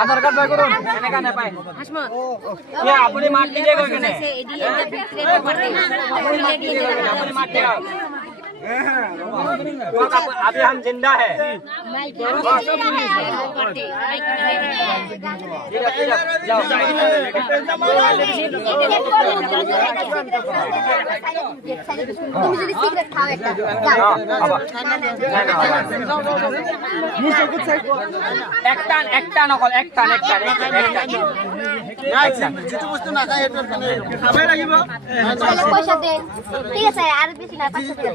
Aadhaar card by করুন এনেকা না পায় কি আপনি মাঠ দিয়ে গো কেনে আপনি मार के आओ अभी हम जिंदा है একটা নকল একটা যেটা বস্তু না খায় এটা খাবে লাগিব পয়সা দেন ঠিক আছে আর বেশি না 500 টাকা